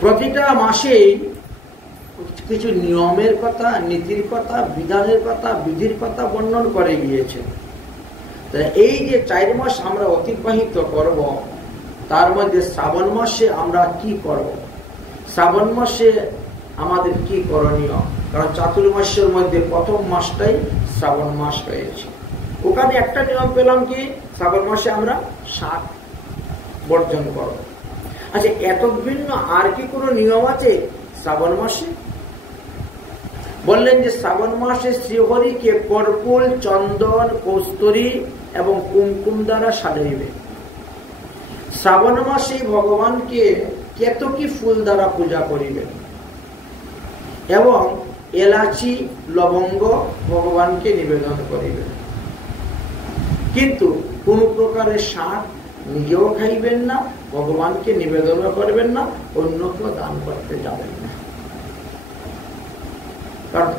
প্রতিটা মাসেই কিছু নিয়মের কথা, নীতির কথা, বিধানের কথা, বিধির কথা বর্ণন করে গিয়েছে। এই যে 4 মাস আমরা অতিবাহিত করব, তার মধ্যে শ্রাবণ মাসে আমরা কি করব, শ্রাবণ মাসে আমাদের কি করণীয়? কারণ চাতুর্মাসের মধ্যে প্রথম মাসটাই শ্রাবণ মাস হয়েছে। ওখানে একটা নিয়ম পেলাম কি, শ্রাবণ মাসে আমরা শাক বর্জন করব। আচ্ছা, এত ভিন্ন আর কি কোনো নিয়ম আছে শ্রাবণ মাসে? বললেন যে শ্রাবণ মাসে শ্রীহরিকে কর্পূর, চন্দন, কস্তুরী এবং কুমকুম দ্বারা সাজাইবে। শ্রাবণ মাসে ভগবানকে কেতকী ফুল দ্বারা পূজা করিবেন এবং এলাচি, লবঙ্গ ভগবানকে নিবেদন করিবেন। কিন্তু কোন প্রকারের শাক নিজেও খাইবেন না, ভগবানকে নিবেদন করবেন না, অন্যকেও দান করতে যাবেন না। কারণ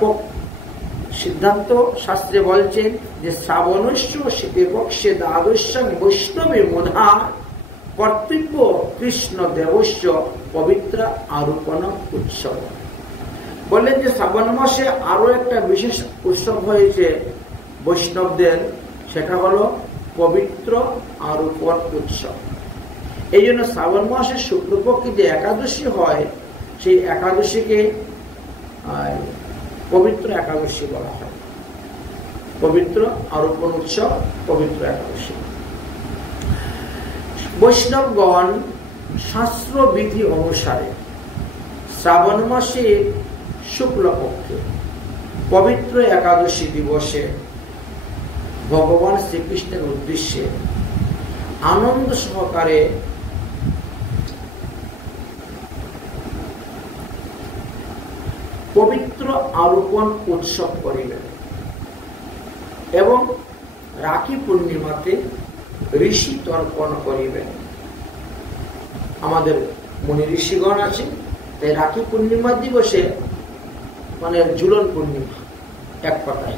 সিদ্ধান্ত শাস্ত্রে বলছেন যে শ্রাবণস্য শীতেপক্ষে দ্বাদশ্যাং বৈষ্ণবে মধা কর্তব্য কৃষ্ণ দেবস্য পবিত্র আরোপণ উৎসব। বললেন যে শ্রাবণ মাসে আরো একটা বিশেষ উৎসব হয়েছে বৈষ্ণবদের, সেটা হলো পবিত্র আরোপণ উৎসব। এই জন্য শ্রাবণ মাসে শুক্লপক্ষে যে একাদশী হয়, সেই একাদশীকে পবিত্র একাদশী বলা হয়। পবিত্র আরোপণ উৎসব, পবিত্র একাদশী। বৈষ্ণবগণ শাস্ত্র বিধি অনুসারে শ্রাবণ মাসে শুক্লপক্ষে পবিত্র একাদশী দিবসে ভগবান শ্রীকৃষ্ণের উদ্দেশ্যে আনন্দ সহকারে পবিত্র আরোপণ উৎসব করিবেন এবং রাখি পূর্ণিমাতে ঋষি তর্পণ করিবেন। আমাদের মুনি ঋষিগণ আছে, তাই রাখি পূর্ণিমা দিবসে, মানে ঝুলন পূর্ণিমা, এক কথায়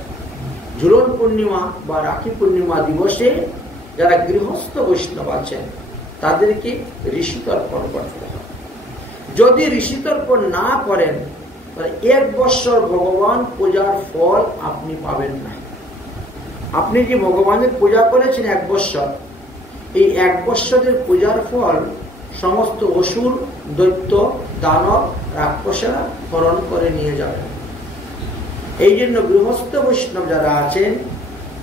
ঝুলন পূর্ণিমা বা রাখি পূর্ণিমা দিবসে যারা গৃহস্থ বৈষ্ণব আছেন তাদেরকে ঋষি তর্পণ করতে হবে। যদি ঋষি তর্পণ না করেন তাহলে 1 বৎসর ভগবান পূজার ফল আপনি পাবেন না। আপনি যে ভগবানের পূজা করেছেন 1 বৎসর, এই 1 বৎসরের পূজার ফল সমস্ত অসুর, দৈত্য, দানব, রাক্ষসেরা হরণ করে নিয়ে যাবেন। এই জন্য গৃহস্থ বৈষ্ণব যারা আছেন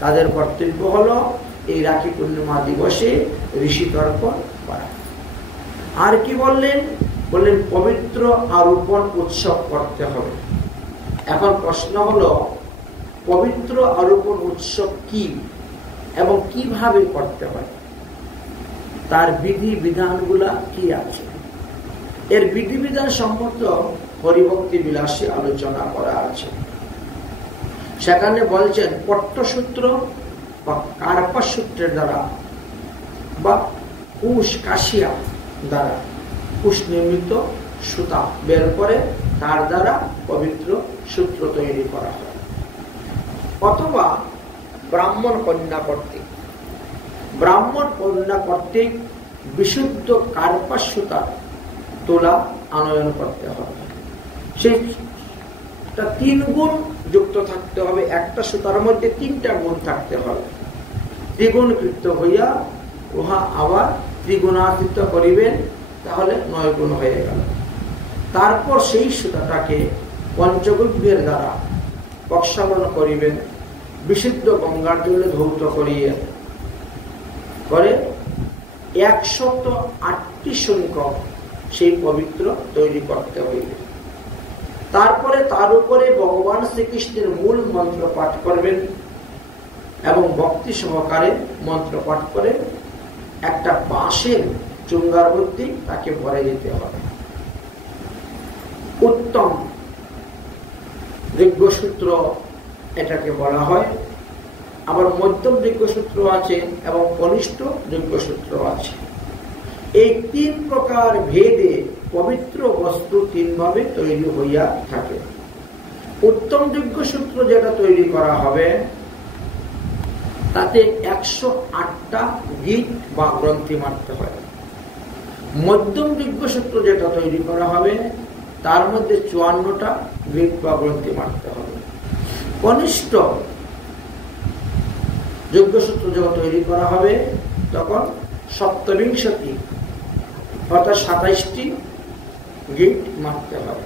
তাদের কর্তব্য হলো এই রাখি পূর্ণিমা দিবসে ঋষি তর্পণ করা। আর কি বললেন? বললেন পবিত্র আরোপণ উৎসব করতে হবে। এখন প্রশ্ন হলো, পবিত্র আরোপণ উৎসব কি এবং কিভাবে করতে হয়, তার বিধি বিধানগুলা কি আছে? এর বিধিবিধান সম্পর্ক হরিভক্তি বিলাসে আলোচনা করা আছে। সেখানে বলছেন পট্টসূত্র বা কার্পাস সূত্রের দ্বারা বা কুশ কাশিয়া দ্বারা, কুশ নির্মিত সুতা বের করে তার দ্বারা পবিত্র সূত্র তৈরি করা হয়, অথবা ব্রাহ্মণ কন্যা কর্তৃক বিশুদ্ধ কার্পাস সুতা তোলা আনয়ন করতে হবে। সেটা 3 গুণ যুক্ত থাকতে হবে। একটা সুতার মধ্যে 3টা গুণ থাকতে হবে। ত্রিগুণকৃত হইয়া উহা আবার ত্রিগুণাতীত করিবেন, তাহলে 9 গুণ হয়ে গেল। তারপর সেই সুতাটাকে পঞ্চগব্যের দ্বারা প্রক্ষালন করিবেন, বিশুদ্ধ গঙ্গার জলে ধৌত করিয়ে করে 108টি সংখ্যক সেই পবিত্র তৈরি করতে হইবে। তারপরে তার উপরে ভগবান শ্রীকৃষ্ণের মূল মন্ত্র পাঠ করবেন এবং ভক্তি সহকারে মন্ত্র পাঠ করে একটা বাঁশের চুঙ্গার মধ্যে তাকে ভরে যেতে হবে। উত্তম দীর্ঘসূত্র এটাকে বলা হয়। আবার মধ্যম দীর্ঘসূত্র আছে এবং কনিষ্ঠ দীর্ঘসূত্র আছে। এই 3 প্রকার ভেদে পবিত্র বস্তু 3 ভাবে তৈরি হইয়া থাকে। উত্তম দীর্ঘসূত্র যেটা তৈরি করা হবে তাতে 108টা গীত বা গ্রন্থি মারতে হয়। মধ্যম যজ্ঞসূত্র যেটা তৈরি করা হবে তার মধ্যে 54টা গ্রিপ বা গ্রন্থি মারতে হবে। কনিষ্ঠ যজ্ঞসূত্র যখন তৈরি করা হবে তখন 27 অর্থাৎ 27টি গিট মারতে হবে।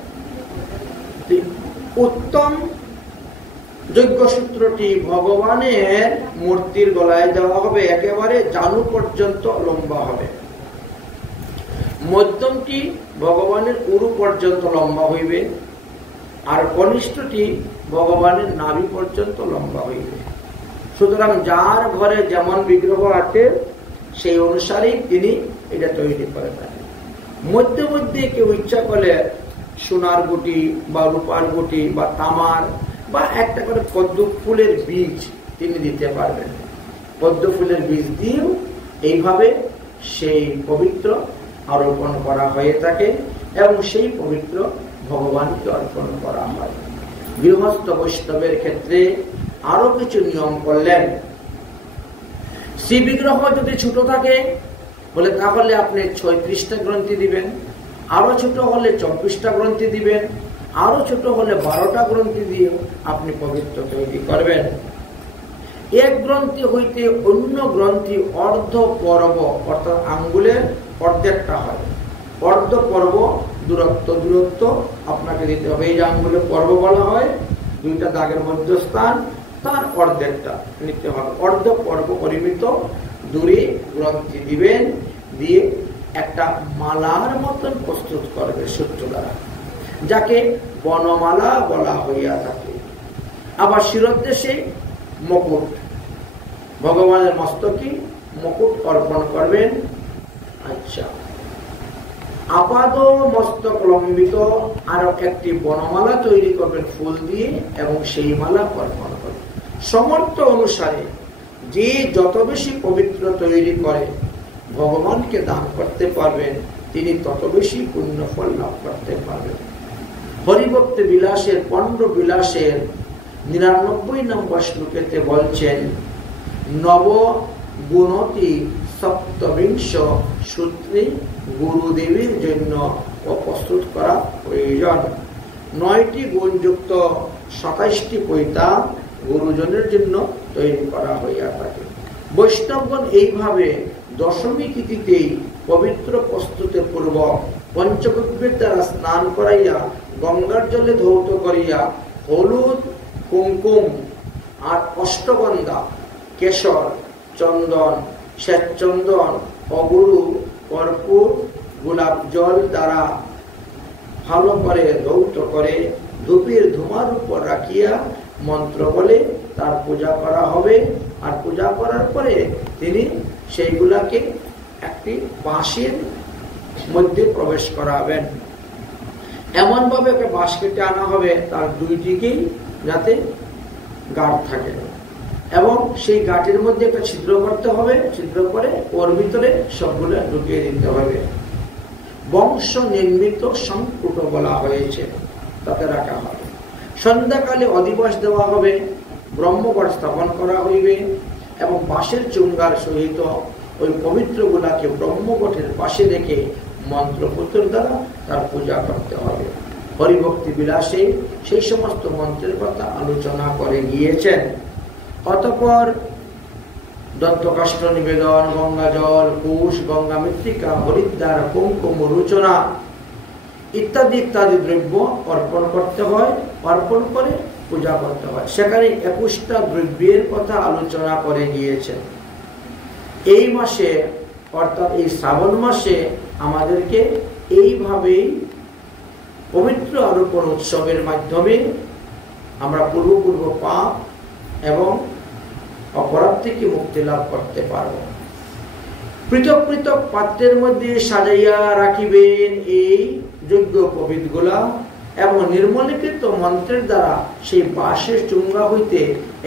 উত্তম যজ্ঞসূত্রটি ভগবানের মূর্তির গলায় দেওয়া হবে, একেবারে জানু পর্যন্ত লম্বা হবে। মধ্যমটি ভগবানের উরু পর্যন্ত লম্বা হইবে, আর কনিষ্ঠটি ভগবানের নাভি পর্যন্ত লম্বা হইবে। সুতরাং যার ঘরে যেমন বিগ্রহ আছে সেই অনুসারেই তিনি এটা তৈরি করে থাকেন। মধ্যে মধ্যে কেউ ইচ্ছা করলে সোনার গুটি বা রূপার গুটি বা তামার বা একটা করে পদ্ম ফুলের বীজ তিনি দিতে পারবেন। পদ্ম ফুলের বীজ দিয়েও এইভাবে সেই পবিত্র আরোপণ করা হয়ে থাকে এবং সেই পবিত্র ভগবানকে অর্পণ করা হয়। গৃহস্থ বৈষ্ণবের ক্ষেত্রে আরো কিছু নিয়ম করলেন। শ্রী বিগ্রহ যদি ছোট থাকে বলে তাহলে আপনি 36টা গ্রন্থি দিবেন, আরো ছোট হলে 24টা গ্রন্থি দিবেন, আরো ছোট হলে 12টা গ্রন্থি দিয়ে আপনি পবিত্র তৈরি করবেন। এক গ্রন্থি হইতে অন্য গ্রন্থি অর্ধ পর্ব অর্থাৎ আঙ্গুলের অর্ধেকটা হয়। অর্ধ পর্ব দূরত্ব আপনাকে দিতে হবে। এই যে আঙ্গুলের পর্ব বলা হয়, 2টা দাগের মধ্যস্থান, তার অর্ধেকটা নিতে হবে। অর্ধ পর্ব পরিমিত দূরে গ্রন্থি দিবেন, দিয়ে একটা মালার মতন প্রস্তুত করবে সূত্র দ্বারা, যাকে বনমালা বলা হইয়া থাকে। আবার শিরোদ্দেশে মুকুট, ভগবানের মস্তকে মুকুট অর্পণ করবেন। আচ্ছা, আপাদ মস্তক লম্বিত আরো একটি বনমালা তৈরি করবেন ফুল দিয়ে এবং সেই মালা অর্পণ করবেন। সমর্থ অনুসারে যে যত বেশি পবিত্র তৈরি করে ভগবানকে দান করতে পারবেন তিনি তত বেশি পুণ্য ফল লাভ করতে পারবেন। হরিভক্তি বিলাসের 15 বিলাসের 99 নম্বর শ্লোকেতে বলছেন, নব গুণতি সপ্তবিংশ সূত্রে গুরুদেবীর জন্য প্রস্তুত করা প্রয়োজন। 9টি গুণযুক্ত 27টি পৈতা গুরুজনের জন্য তৈরি করা হইয়া থাকে। বৈষ্ণবগণ এইভাবে দশমী তিথিতেই পবিত্র প্রস্তুতি পূর্বক পঞ্চগব্যের দ্বারা স্নান করাইয়া গঙ্গার জলে ধৌত করিয়া হলুদ, কুমকুম আর অষ্টগন্ধা, কেশর, চন্দন, শ্বেতচন্দন, অগুরু, কর্পূর, গোলাপ জল দ্বারা ভালো করে ধৌত করে ধূপের ধুমার উপর রাখিয়া মন্ত্র বলে তার পূজা করা হবে। আর পূজা করার পরে তিনি সেইগুলাকে একটি বাঁশের মধ্যে প্রবেশ করাবেন। এমন ভাবে একটা বাঁশ কেটে আনা হবে তার 2 দিকেই যাতে গাঁট থাকে এবং সেই গাঁটের মধ্যে একটা ছিদ্র করতে হবে। ছিদ্র করে ওর ভিতরে সবগুলো ঢুকিয়ে দিতে হবে। বংশ নির্মিত সংকুট বলা হয়েছে, তাতে রাখা হবে। সন্ধ্যাকালে অধিবাস দেওয়া হবে, ব্রহ্মঘট স্থাপন করা হইবে এবং বাঁশের চুঙ্গার সহিত ওই পবিত্র গুলাকে ব্রহ্মঘটের পাশে রেখে মন্ত্রপুত্র দ্বারা তার পূজা করতে হবে। হরিভক্তি বিলাসে সেই সমস্ত মন্ত্রের কথা আলোচনা করে গিয়েছেন। অতঃপর দত্তকাষ্ঠ নিবেদন, গঙ্গা জল, কুশ, গঙ্গা মৃত্তিকা, হরিদ্বার, কুমকুম, রুচনা ইত্যাদি ইত্যাদি দ্রব্য অর্পণ করতে হয়। অর্পণ করে পূজা করতে হয়। সেখানে 21টা দ্রব্যের কথা আলোচনা করে গিয়েছেন। এই মাসে অর্থাৎ এই শ্রাবণ মাসে আমাদেরকে এইভাবেই পবিত্র আরোপণ উৎসবের মাধ্যমে আমরা পূর্ব পাপ এবং অপরাধ থেকে মুক্তি লাভ করতে পারব। পৃথক পৃথক পাত্রের মধ্যে সাজাইয়া রাখিবেন এই যজ্ঞ পবিত্রগুলা এবং নির্মলীকৃত মন্ত্রের দ্বারা সেই বাঁশের চুঙ্গা হইতে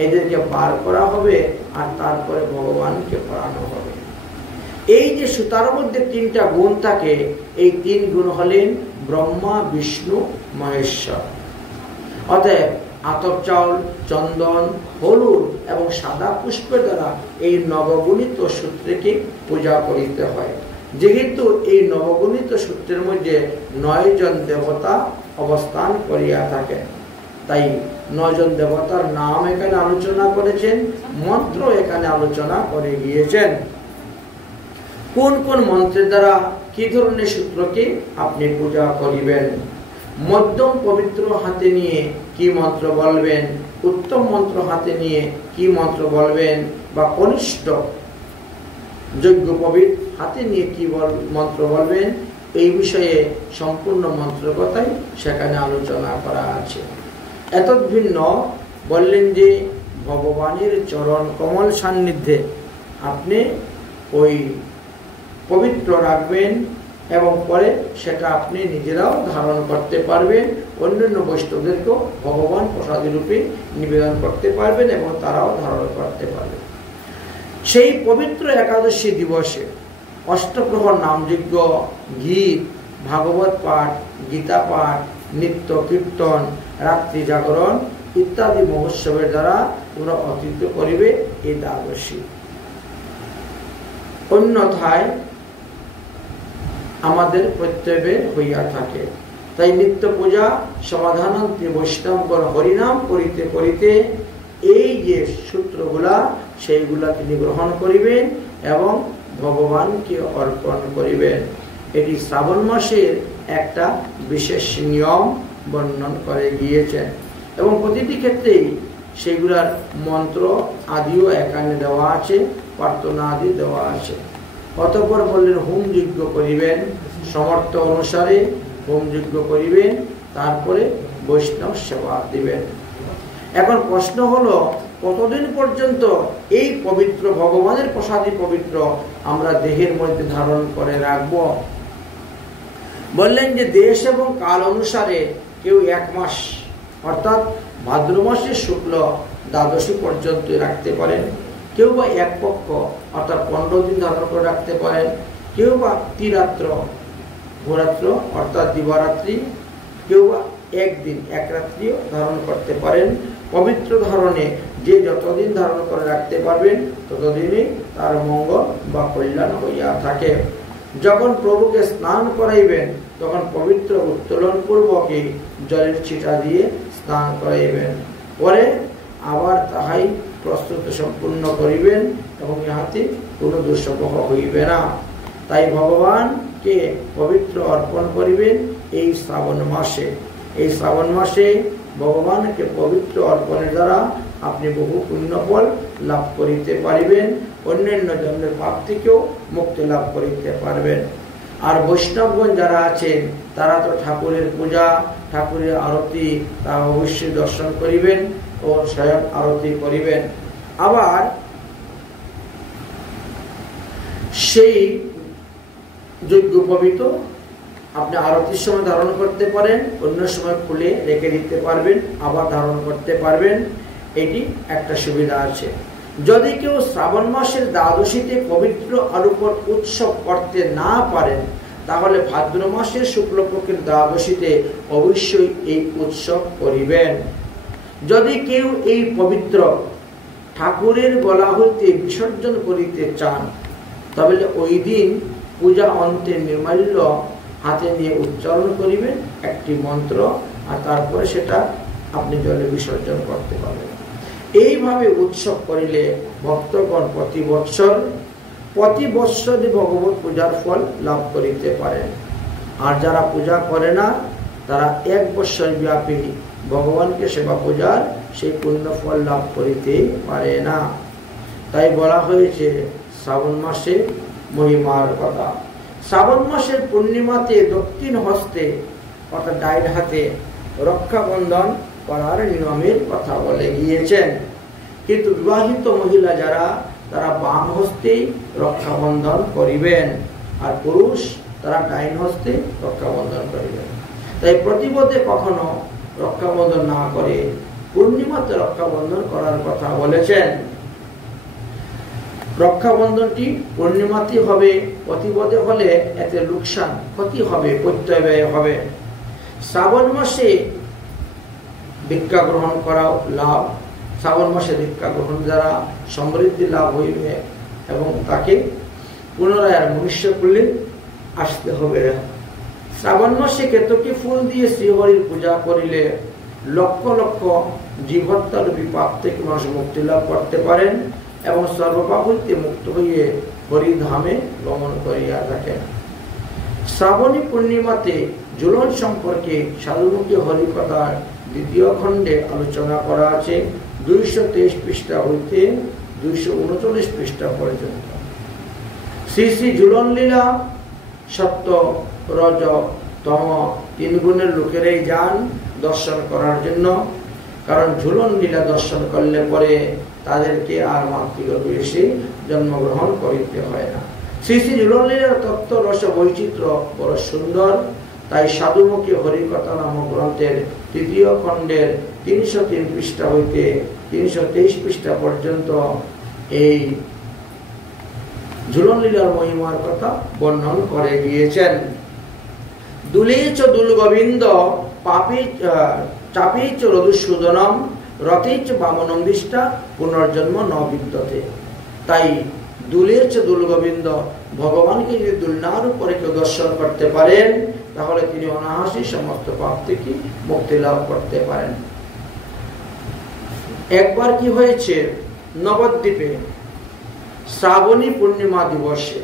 এদেরকে বার করা হবে আর তারপরে ভগবানকে পড়ানো হবে। এই যে সুতার মধ্যে 3টা গুণ থাকে, এই 3 গুণ হলেন ব্রহ্মা, বিষ্ণু, মহেশ্বর। অতএব আতপ চাউল, চন্দন, হলুদ এবং সাদা পুষ্পের দ্বারা এই নবগুণিত সূত্রকে পূজা করিতে হয়। যেহেতু এই নবগণিত সূত্রের মধ্যে 9 জন দেবতা অবস্থান করিয়া থাকেন, তাই 9 জন দেবতার নাম এখানে আলোচনা করেছেন, মন্ত্র এখানে আলোচনা করে গিয়েছেন। কোন কোন মন্ত্রের দ্বারা কি ধরনের সূত্রকে আপনি পূজা করিবেন, মধ্যম পবিত্র হাতে নিয়ে কি মন্ত্র বলবেন, উত্তম মন্ত্র হাতে নিয়ে কি মন্ত্র বলবেন, বা কনিষ্ঠ যজ্ঞোপবীত হাতে নিয়ে কি মন্ত্র বলবেন, এই বিষয়ে সম্পূর্ণ মন্ত্র কথাই সেখানে আলোচনা করা আছে। এত ভিন্ন বললেন যে ভগবানের চরণ কমল সান্নিধ্যে আপনি ওই পবিত্র রাখবেন এবং পরে সেটা আপনি নিজেরাও ধারণ করতে পারবেন, অন্যান্য বৈষ্ণবদেরকেও ভগবান প্রসাদী রূপে নিবেদন করতে পারবেন এবং তারাও ধারণ করতে পারবেন। সেই পবিত্র একাদশী দিবসে অষ্টপ্রহর নামযজ্ঞ, গীত, ভাগবত পাঠ, গীতা পাঠ, নিত্য কীর্তন, রাত্রি জাগরণ ইত্যাদি মহোৎসবের দ্বারা তোমরা অতিথিত করিবে এই দ্বাদশী। অন্যথায় আমাদের প্রত্যয় হইয়া থাকে। তাই নিত্য পূজা সমাধানান্তে বৈষ্ণবগণ হরিনাম করিতে করিতে এই যে সূত্রগুলা সেইগুলা তিনি গ্রহণ করিবেন এবং ভগবানকে অর্পণ করিবেন। এটি শ্রাবণ মাসের একটা বিশেষ নিয়ম বর্ণন করে গিয়েছেন এবং প্রতিটি ক্ষেত্রেই সেগুলার মন্ত্র আদিও এখানে দেওয়া আছে, প্রার্থনা আদি দেওয়া আছে। অতঃপর বললেন হোম যজ্ঞ করিবেন, সমর্থ অনুসারে হোম যজ্ঞ করিবেন, তারপরে বৈষ্ণব সেবা দিবেন। এখন প্রশ্ন হলো, কতদিন পর্যন্ত এই পবিত্র ভগবানের প্রসাদী পবিত্র আমরা দেহের মধ্যে ধারণ করে রাখব? বললেন যে দেশ এবং কাল অনুসারে কেউ 1 মাস অর্থাৎ ভাদ্র মাসের শুক্ল দ্বাদশী পর্যন্ত রাখতে পারেন, কেউ বা 1 পক্ষ অর্থাৎ 15 দিন ধারণ করে রাখতে পারেন, কেউ বা ত্রিরাত্র ভূরাত্র অর্থাৎ দিবারাত্রি, কেউ বা 1 দিন 1 রাত্রিও ধারণ করতে পারেন। পবিত্র ধারণে যে যতদিন ধারণ করে রাখতে পারবেন ততদিনই তার মঙ্গল বা কল্যাণ হইয়া থাকে। যখন প্রভুকে স্নান করাইবেন তখন পবিত্র উত্তোলন পূর্বকই জলের ছিটা দিয়ে স্নান করাইবেন, পরে আবার তাহাই প্রস্তুত সম্পূর্ণ করিবেন এবং ইহাতে কোনো দুঃসহ হইবে না। তাই ভগবানকে পবিত্র অর্পণ করিবেন এই শ্রাবণ মাসে। এই শ্রাবণ মাসে ভগবানকে পবিত্র অর্পণের দ্বারা আপনি বহু পুণ্যফল লাভ করিতে পারিবেন, অন্যান্য জন্মের পাপ থেকেও মুক্তি লাভ করিতে পারবেন। আর বৈষ্ণবগণ যারা আছেন তারা তো ঠাকুরের পূজা, ঠাকুরের আরতি তা অবশ্যই দর্শন করিবেন ও স্বয়ং আরতি করিবেন। আবার সেই যজ্ঞোপবীত আপনি আরতির সময় ধারণ করতে পারেন, অন্য সময় খুলে রেখে দিতে পারবেন, আবার ধারণ করতে পারবেন। এটি একটা সুবিধা আছে। যদি কেউ শ্রাবণ মাসের দ্বাদশীতে পবিত্র আরূপর উৎসব করতে না পারেন তাহলে ভাদ্র মাসের শুক্লপক্ষের দ্বাদশীতে অবশ্যই এই উৎসব করিবেন। যদি কেউ এই পবিত্র ঠাকুরের গলা হইতে বিসর্জন করিতে চান তাহলে ওই দিন পূজা অন্তে নির্মাল্য হাতে নিয়ে উচ্চারণ করিবেন একটি মন্ত্র, আর তারপরে সেটা আপনি জলে বিসর্জন করতে পারবেন। এইভাবে উৎসব করিলে ভক্তগণ প্রতি বৎসরে ভগবত পূজার ফল লাভ করিতে পারেন। আর যারা পূজা করে না তারা 1 বৎসর ব্যাপী ভগবানকে সেবা পূজার সেই পুণ্য ফল লাভ করিতে পারে না। তাই বলা হয়েছে শ্রাবণ মাসে মহিমার কথা। শ্রাবণ মাসের পূর্ণিমাতে দক্ষিণ হস্তে অর্থাৎ ডাইন হাতে রক্ষাবন্ধন করার নিয়মের কথা বলে গিয়েছেন, কিন্তু বিবাহিত মহিলা যারা তারা বাম হস্তে রক্ষাবন্ধন করিবেন আর পুরুষ তারা ডাইন হস্তে রক্ষাবন্ধন করিবেন। তাই প্রতিপদে কখনো রক্ষাবন্ধন না করে পূর্ণিমাতে রক্ষাবন্ধন করার কথা বলেছেন। রক্ষাবন্ধনটি পূর্ণিমাতে হবে, প্রতিপদে হলে এতে লোকসান ক্ষতি হবে, প্রত্যয় ব্যয় হবে। শ্রাবণ মাসে ভিক্ষা গ্রহণ করা লাভ, শ্রাবণ মাসে ভিক্ষা গ্রহণ দ্বারা সমৃদ্ধি লাভ হইবে এবং তাকে পুনরায় আর মনুষ্যকুলে আসতে হবে না। শ্রাবণ মাসে কেতকী ফুল দিয়ে শ্রীহরির পূজা করিলে লক্ষ লক্ষ জীবহত্যারূপী পাপ থেকে মানুষ মুক্তি লাভ করতে পারেন এবং সর্বপাপ হইতে মুক্ত হইয়ে হরিধামে গমন করিয়া থাকেন। শ্রাবণী পূর্ণিমাতে ঝুলন সম্পর্কে সাধুমুখী হরিকথার 2য় খণ্ডে আলোচনা করা আছে 223 পৃষ্ঠা হইতে 239 পৃষ্ঠা পর্যন্ত। শ্রী শ্রী ঝুলন লীলা সত্য রজ তম 3 গুণের লোকেরাই যান দর্শন করার জন্য, কারণ ঝুলন লীলা দর্শন করলে পরে তাদেরকে আর মাতৃগর্ভে এসে জন্মগ্রহণ করিতে হয় না। শ্রী শ্রী ঝুলন লীলার তত্ত্ব রস বৈচিত্র্য বড় সুন্দর, তাই সাধুমুখী হরিকথা নামক গ্রন্থের 3য় খণ্ডের 303 পৃষ্ঠা হইতে 323 পৃষ্ঠা পর্যন্ত এই ঝুলন লীলার মহিমার কথা বর্ণন করে গিয়েছেন। দুলেচ দুল গোবিন্দ চাপেচ রধুসূদনম রথেচ বামনম দৃষ্টা পুনর্জন্ম ন বিদ্যতে। তাই দুলেচ দুল গোবিন্দ ভগবানকে যদি দুলনার উপরে কেউ দর্শন করতে পারেন তাহলে তিনি অনায়াসে সমস্ত পাপ থেকে মুক্তি লাভ করতে পারেন। একবার কি হয়েছে, নবদ্বীপে শ্রাবণী পূর্ণিমা দিবসে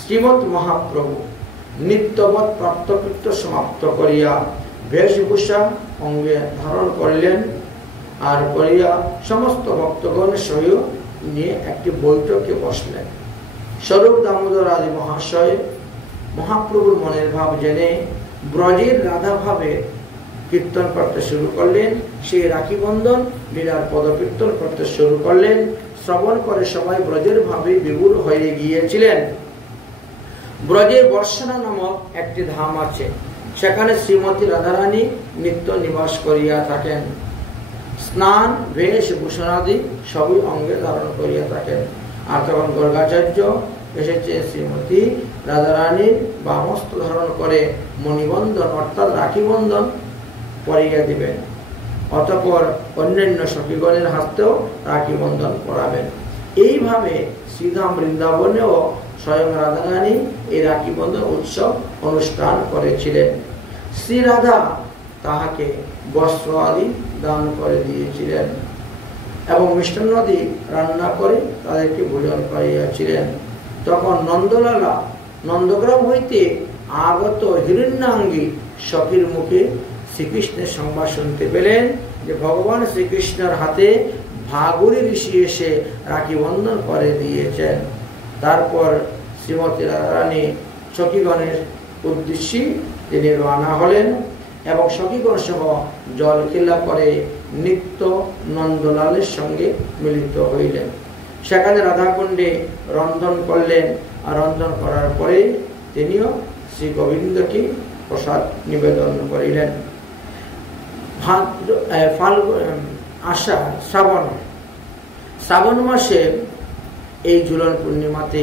শ্রীমৎ মহাপ্রভু নিত্যবৎ প্রাপ্তকৃত্য সমাপ্ত করিয়া বেশভূষা অঙ্গে ধারণ করলেন, আর করিয়া সমস্ত ভক্তগণের সহিত নিয়ে একটি বৈঠকে বসলেন। স্বরূপ দামোদর আদি মহাশয় মহাপ্রভুর মনের ভাব জেনে ব্রজের রাধা ভাবে কীর্তন করতে শুরু করলেন। সেই রাখি বন্ধন লীলার পদকীর্তন করতে শুরু করলেন। শ্রবণ করে সবাই ব্রজের ভাবে বিভোর হয়ে গিয়েছিলেন। ব্রজের বর্ষণা নামক একটি ধাম আছে, সেখানে শ্রীমতী রাধারানী নিত্য নিবাস করিয়া থাকেন। স্নান বেশ ভূষণাদি সবই অঙ্গে ধারণ করিয়া থাকেন। আর তখন গর্গাচার্য এসেছে শ্রীমতী রাধারানীর বামস্ত ধারণ করে মণিবন্ধন অর্থাৎ রাখি বন্ধন পরিয়া দিবেন, অতঃপর অন্যান্য সখীগণের হাতেও রাখি বন্ধন করাবেন। এইভাবে শ্রীধাম বৃন্দাবনেও স্বয়ং রাধারানী এই রাখি বন্ধন উৎসব অনুষ্ঠান করেছিলেন। শ্রী রাধা তাহাকে বস্ত্র আদি দান করে দিয়েছিলেন এবং মিষ্টান্নাদি রান্না করে তাদেরকে ভোজন করিয়াছিলেন। তখন নন্দলালা নন্দগ্রাম হইতে আগত হিরণ্যাঙ্গী সখীর মুখে শ্রীকৃষ্ণের সংবাদ শুনতে পেলেন যে ভগবান শ্রীকৃষ্ণের হাতে ভাগুরী ঋষি এসে রাখি বন্ধন করে দিয়েছেন। তারপর শ্রীমতী রাধারানী সখীগণের উদ্দেশ্যে তিনি রওনা হলেন এবং সখীগণ সহ জল খেলা করে নিত্য নন্দলালের সঙ্গে মিলিত হইলেন। সেখানে রাধাকুণ্ডে রন্ধন করলেন, আর রন্ধন করার পরে তিনিও শ্রী গোবিন্দকে প্রসাদ নিবেদন করিলেন। শ্রাবণ মাসে এই ঝুলন পূর্ণিমাতে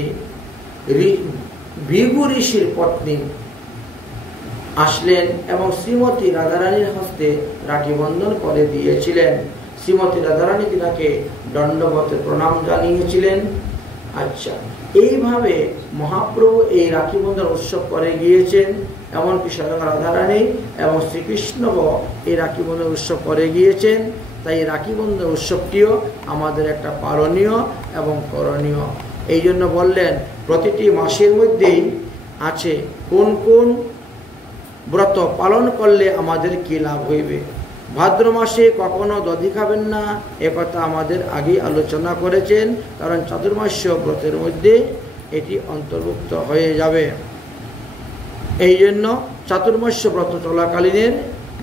ভৃগু ঋষির পত্নী আসলেন এবং শ্রীমতী রাধারানীর হস্তে রাখি বন্ধন করে দিয়েছিলেন। শ্রীমতী রাধারানী তিনাকে দণ্ডবতে প্রণাম জানিয়েছিলেন। আচ্ছা, এইভাবে মহাপ্রভু এই রাখি বন্ধন উৎসব করে গিয়েছেন। এমনকি স্বয়ং রাধারানী এবং শ্রীকৃষ্ণ এই রাখি বন্ধন উৎসব করে গিয়েছেন। তাই রাখি বন্ধন উৎসবটিও আমাদের একটা পালনীয় এবং করণীয়। এই জন্য বললেন প্রতিটি মাসের মধ্যেই আছে কোন কোন ব্রত পালন করলে আমাদের কি লাভ হইবে। ভাদ্র মাসে কখনো দধি খাবেন না, একথা আমাদের আগে আলোচনা করেছেন, কারণ চাতুর্মাস্য ব্রতের মধ্যে এটি অন্তর্ভুক্ত হয়ে যাবে। এই জন্য চাতুর্মাস্য ব্রত চলাকালীনের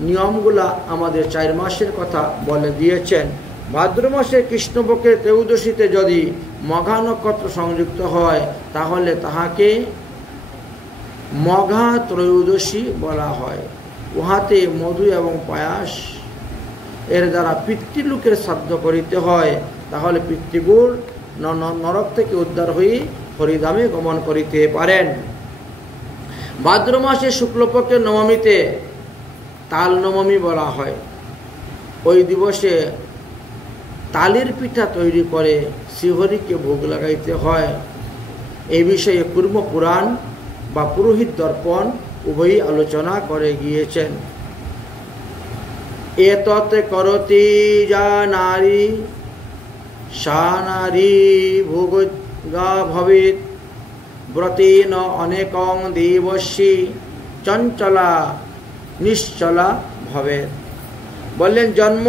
নিয়মগুলা আমাদের 4 মাসের কথা বলে দিয়েছেন। ভাদ্র মাসে কৃষ্ণপক্ষের ত্রয়োদশীতে যদি মঘা নক্ষত্র সংযুক্ত হয় তাহলে তাহাকে মঘা ত্রয়োদশী বলা হয়। উহাতে মধু এবং পায়াস এর দ্বারা পিতৃলোকের শ্রাদ্ধ করিতে হয়, তাহলে পিতৃগুণ নরক থেকে উদ্ধার হয়ে হরিধামে গমন করিতে পারেন। ভাদ্র মাসে শুক্লপক্ষের নবমীতে তাল নবমী বলা হয়। ওই দিবসে তালের পিঠা তৈরি করে শ্রীহরিকে ভোগ লাগাইতে হয়। এই বিষয়ে কুর্ম পুরাণ বা পুরোহিত দর্পণ উভয়ই আলোচনা করে গিয়েছেন। এতৎ করতি যা নারী সা নারী ভোগা ভবেৎ ব্রতেন অনেকং দেবস্যি চঞ্চলা নিশ্চলা ভবেৎ। বললেন জন্ম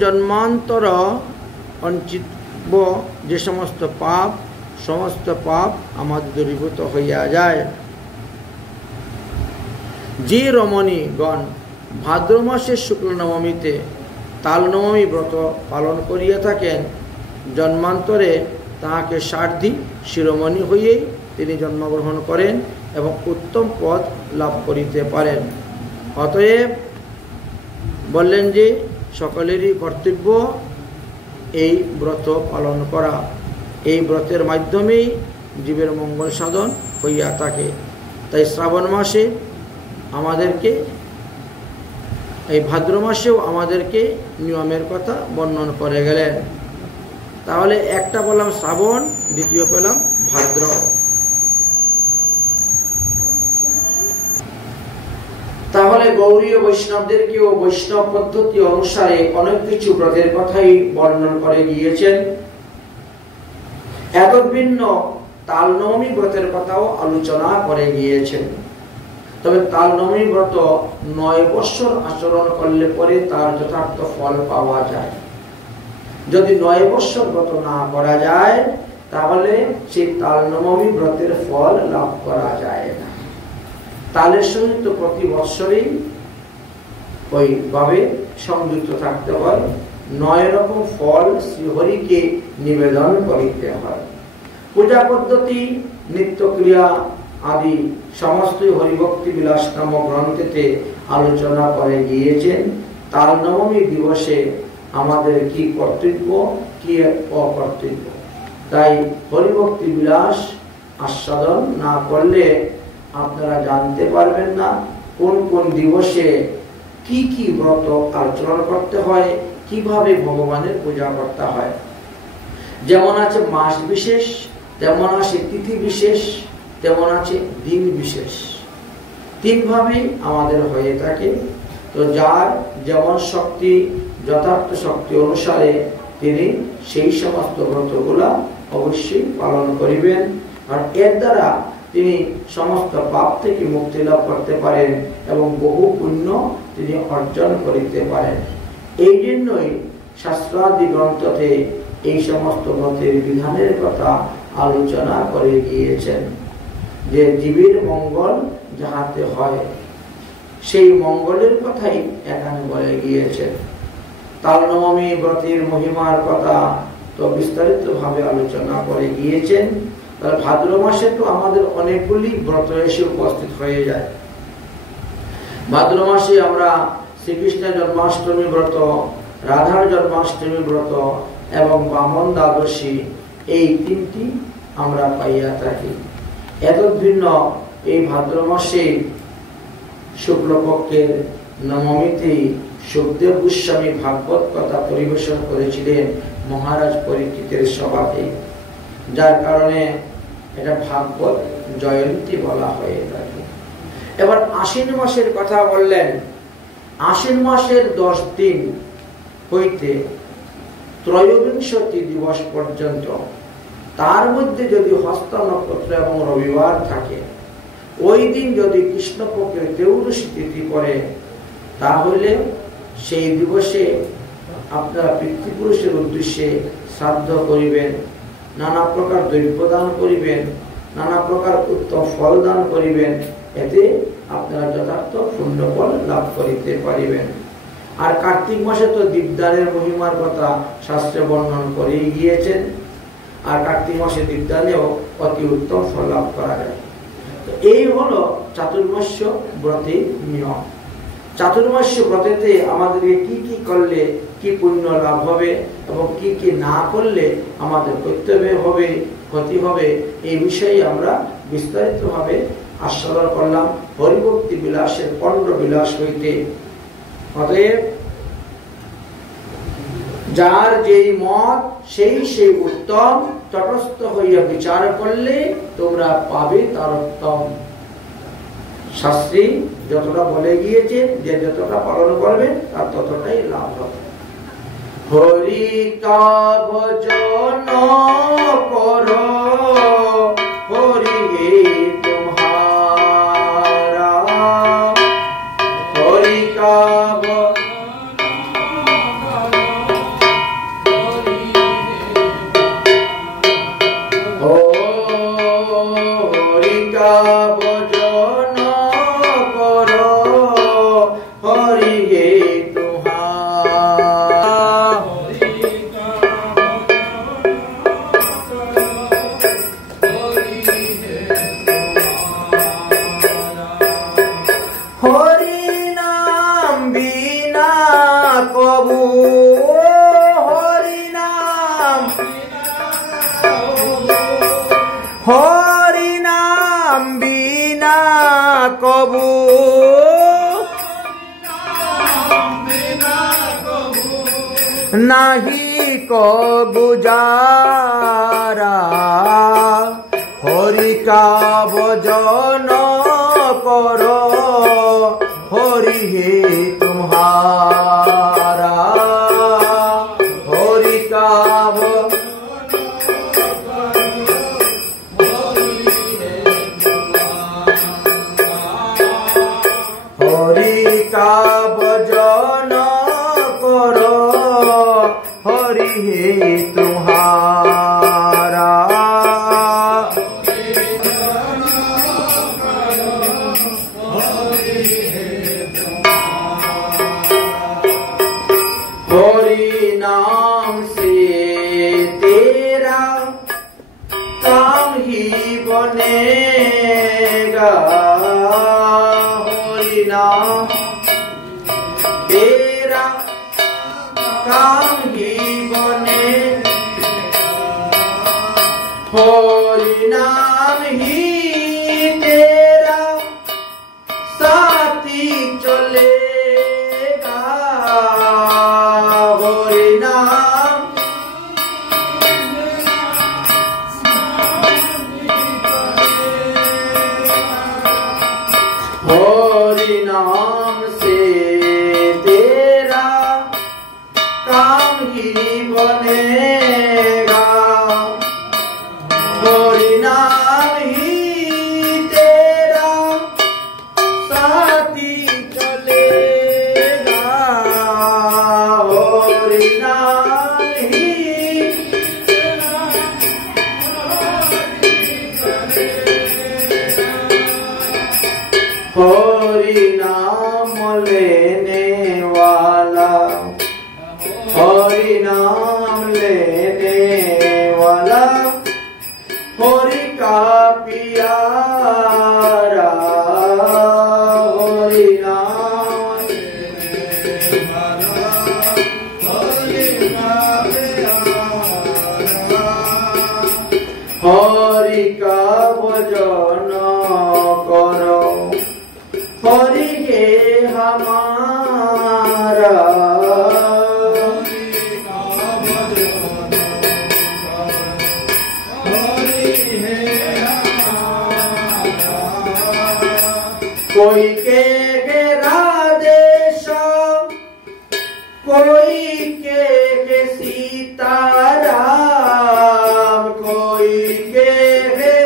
জন্মান্তর অঞ্চিত যে সমস্ত পাপ আমাদের দূরীভূত হইয়া যায়। যে রমণীগণ ভাদ্র মাসের শুক্ল নবমীতে তাল নবমী ব্রত পালন করিয়া থাকেন, জন্মান্তরে তাহাকে সার্ধি শিরোমণি হইয়েই তিনি জন্মগ্রহণ করেন এবং উত্তম পদ লাভ করিতে পারেন। অতএব বললেন যে সকলেরই কর্তব্য এই ব্রত পালন করা। এই ব্রতের মাধ্যমেই জীবের মঙ্গল সাধন হইয়া থাকে। তাই শ্রাবণ মাসে আমাদেরকে, এই ভাদ্র মাসেও আমাদেরকে নিয়মের কথা বর্ণন করে গেলেন। তাহলে একটা বললাম শ্রাবণ, দ্বিতীয় পেলাম ভাদ্র। তাহলে গৌড়ীয় বৈষ্ণবদেরকেও বৈষ্ণব পদ্ধতি অনুসারে অনেক কিছু ব্রতের কথাই বর্ণন করে গিয়েছেন। এত ভিন্ন তাল নবমী ব্রতের কথাও আলোচনা করে গিয়েছেন। তবে তাল নবমী ব্রত 9 বছর আচরণ করলে পরে তার যথার্থ ফল পাওয়া যায়। যদি 9 বছর ব্রত না করা যায় তাহলে সেই তাল নবমী ব্রতের ফল লাভ করা যায় না। তালের সহিত প্রতি বৎসরেই ওইভাবে সংযুক্ত থাকতে হয়। 9 রকম ফল শ্রীহরিকে নিবেদন করিতে হয়। পূজা পদ্ধতি, নিত্যক্রিয়া আদি সমস্ত হরিভক্তি বিলাস নামক গ্রন্থেতে আলোচনা করে গিয়েছেন। তাল নবমী দিবসে আমাদের কি কর্তব্য, কি অকর্তব্য। তাই হরিভক্তি বিলাস আস্বাদন না করলে আপনারা জানতে পারবেন না কোন কোন দিবসে কি কি ব্রত আচরণ করতে হয়, কিভাবে ভগবানের পূজা করতে হয়। যেমন আছে মাস বিশেষ, তেমন আছে তিথি বিশেষ, তেমন আছে দিন বিশেষ। 3 ভাবেই আমাদের হয়ে থাকে। তো যার যেমন শক্তি, যথার্থ শক্তি অনুসারে তিনি সেই সমস্ত ব্রতগুলা অবশ্যই পালন করিবেন। আর এর দ্বারা তিনি সমস্ত পাপ থেকে মুক্তি লাভ করতে পারেন এবং বহু পুণ্য তিনি অর্জন করিতে পারেন। এই জন্যই শাস্ত্রাদি গ্রন্থতে এই সমস্ত ব্রতের বিধানের কথা আলোচনা করে গিয়েছেন, যে জীবের মঙ্গল যাহাতে হয় সেই মঙ্গলের কথাই এখানে বলে গিয়েছেন। তাল নবমী ব্রতের মহিমার কথা তো বিস্তারিত ভাবে আলোচনা করে গিয়েছেন। তাহলে ভাদ্র মাসে তো আমাদের অনেকগুলি ব্রত এসে উপস্থিত হয়ে যায়। ভাদ্র মাসে আমরা শ্রীকৃষ্ণের জন্মাষ্টমী ব্রত, রাধার জন্মাষ্টমী ব্রত এবং বামন দ্বাদশী, এই 3টি আমরা পাইয়া থাকি। এত ভিন্ন এই ভাদ্র মাসে শুক্লপক্ষের নবমীতেই সুখদেব গোস্বামী ভাগবত কথা পরিবেশন করেছিলেন মহারাজ পরীক্ষিতের সভাতে, যার কারণে এটা ভাগবত জয়ন্তী বলা হয়ে থাকে। এবার আশ্বিন মাসের কথা বললেন। আশ্বিন মাসের 10 দিন হইতে ত্রয়োবিংশতি দিবস পর্যন্ত, তার মধ্যে যদি হস্ত নক্ষত্র এবং রবিবার থাকে, ওই দিন যদি কৃষ্ণপক্ষের ত্রয়োদশী তিথি পড়ে, তাহলে সেই দিবসে আপনারা পিতৃপুরুষের উদ্দেশ্যে শ্রাদ্ধ করিবেন, নানা প্রকার দ্রব্য দান করিবেন, নানা প্রকার উত্তম ফল দান করিবেন। এতে আপনারা যথার্থ পুণ্যফল লাভ করিতে পারিবেন। আর কার্তিক মাসে তো দীপদানের মহিমার কথা শাস্ত্রে বর্ণন করে গিয়েছেন। আর কার্তিক মাসে দীপদানেও অতি উত্তম ফল লাভ করা যায়। এই হলো চাতুর্মাস্য ব্রতের নিয়ম। চাতুর্মাস্য ব্রতেতে আমাদেরকে কি কি করলে কি পুণ্য লাভ হবে এবং কি কি না করলে আমাদের কর্তব্য হবে, ক্ষতি হবে, এই বিষয়ে আমরা বিস্তারিতভাবে আস্বাদন করলাম হরিভক্তি বিলাসের 15 বিলাস হইতে। অতএব যার যেই মত সেই উত্তম, তটস্থ হইয়া বিচার করলে তোমরা পাবে তার উত্তম। শাস্ত্রী যতটা বলে গিয়েছেন যে যতটা পালন করবেন তার ততটাই লাভ হবে। হরি কা ভজন করো, হরি হে তুমহারা, হরি কা নাহি কো গুজারা, হরি কা ভজন করো, হরি হে তুমহারা, হরি কা হরি কা ভজন করো, হরি হে তুমহারা। हरि नाम से तेरा काम ही बनेगा, हरि नाम तेरा काम ही बने, हरि नाम ही तेरा साथी चलेगा, हरि नाम हरि नाम से तेरा काम ही बनेगा, हरि नाम ही तेरा साथी चलेगा, हरि नाम ही हरि नाम लेने वाला, हरि नाम लेने वाला, हरि का प्यारा, हरि नाम लेने वाला, हरि का प्यारा, हरि का भजन करो, हरि हे हमारा, कोई के राधेश, कोई के सीताराम, कोई के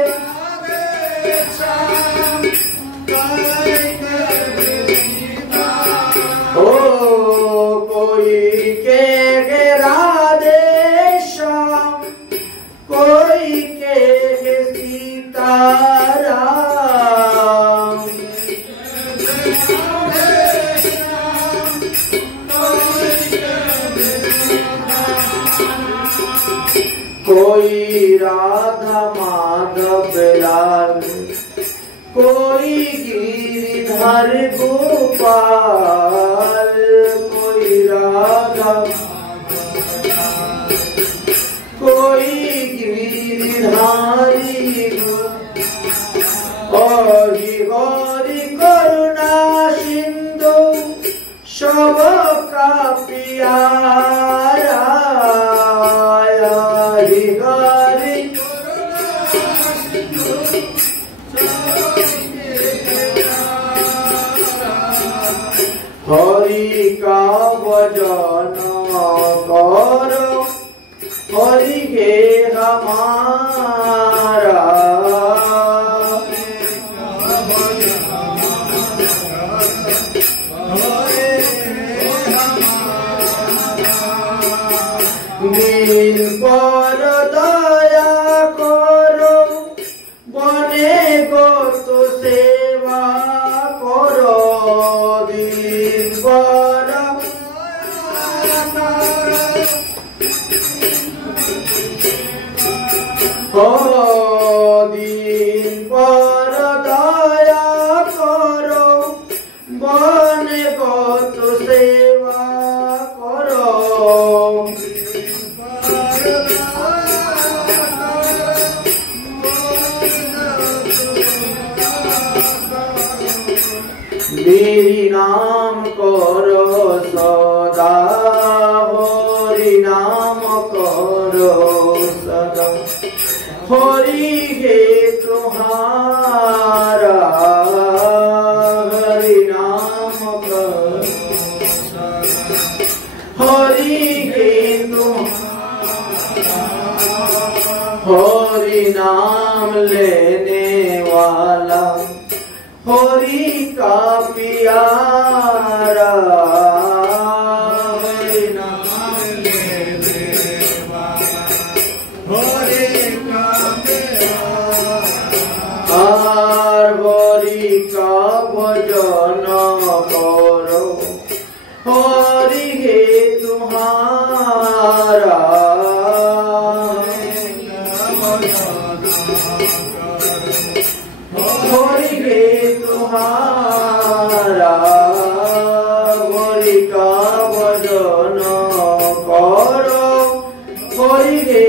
राधेश, ओ कोई के राधेश, कोई के सीताराम, कोई राधा माधव लाल, कोई गिरिधर गोपाल, कोई राधा कोई गिरिधारी, हरि हरि करुणा सिंधु सबका प्यारा, हरि का भजन करो हरि के हमारा दिन पर दया करो बने गो तो सेवा करो दिन पर दिन पर दया करो बने गो तो सेवा करो मेरी नाम करो सदा हरि नाम करो सदा हरि हे तुम्हारा हरि नाम करो हरि हे हरि नाम लेने वाला हरि का प्यारा हरि नाम लेने वाला हरि का प्यारा हरि का भजन करो हरि हे तुम्हारा हरि हे तुम्हारा हरि का भजन करो हरि हे